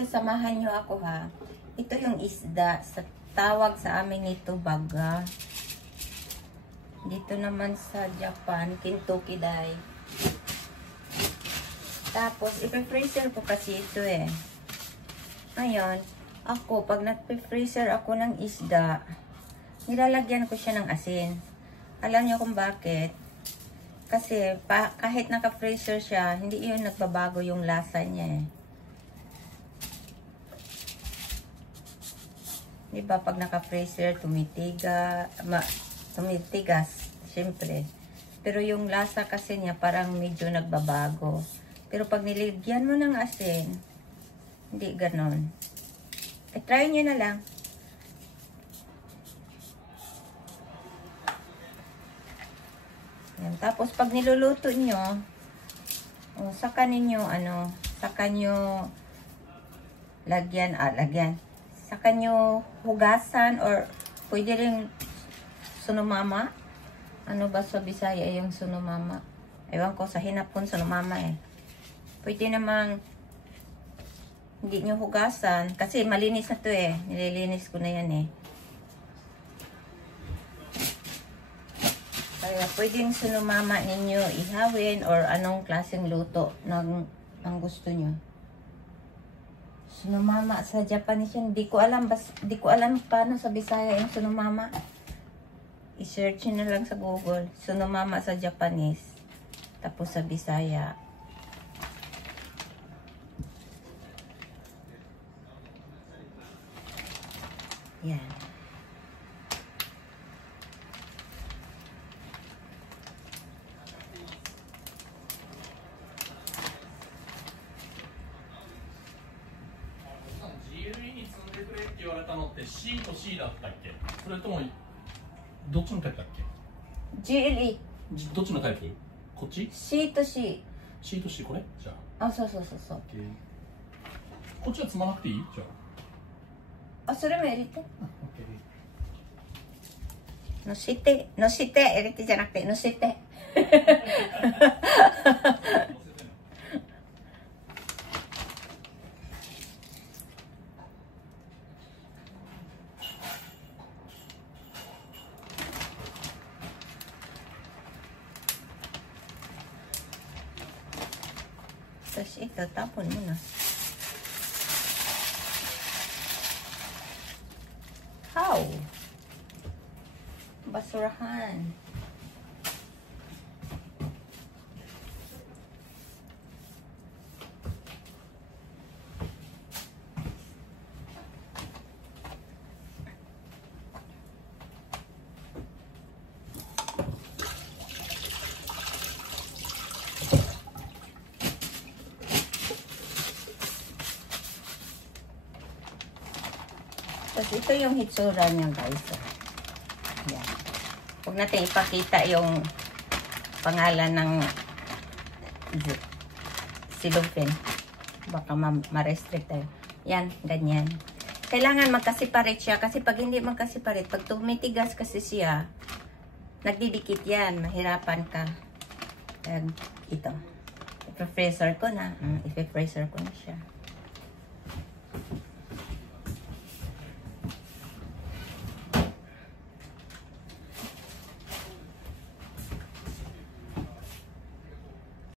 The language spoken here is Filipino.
ito, samahan nyo ako ha. Ito yung isda. Sa tawag sa amin ito, baga. Dito naman sa Japan, Kentucky Dai. Tapos, ipe-freezer ko kasi ito eh. Ngayon, ako, pag nagpe-freezer ako ng isda, nilalagyan ko siya ng asin. Alam niyo kung bakit? Kasi, kahit naka-freezer siya, hindi yun nagbabago yung lasa niya eh. Diba, pag naka-freezer, tumitigas, syempre. Pero yung lasa kasi niya, parang medyo nagbabago. Pero pag niligyan mo ng asin, hindi ganon. Try nyo na lang. Yan. Tapos, pag niluluto nyo, saka ninyo, saka nyo lagyan, saka nyo hugasan or pwede rin sunumama. Ano ba sa Bisaya yung sunumama? Ewan ko, sa Hinapon sunumama eh. Pwede namang hindi nyo hugasan kasi malinis na to eh. Nililinis ko na yan eh. Kaya pwedeng sunumama ninyo ihawin or anong klaseng luto ng gusto nyo. Sunumama sa Japanese yun. Di ko alam paano sa Bisaya yung sunumama. I-search nyo na lang sa Google. Sunumama sa Japanese. Tapos sa Bisaya. Yan. C と C だったっけ？それともどっちのタイプだっけ？ GLE。どっちのタイプ？こっち？ C と C。 C と C これ？じゃあ。あ、そう。こっちは積まなくていい？じゃあ。あ、それも入れて。あ。のして入れてじゃなくてのせて。Tapos ito, tapon mo na. How? Basurahan. Tapos ito yung hitsura niya guys. Yan. Huwag natin ipakita yung pangalan ng silupin. Baka ma-restrict tayo. Yan, ganyan. Kailangan magka-separate siya kasi pag hindi magka-separate, pag tumitigas kasi siya, nagdidikit yan. Mahirapan ka. Ito. Ipe-freezer ko na. Ipe-freezer ko na siya.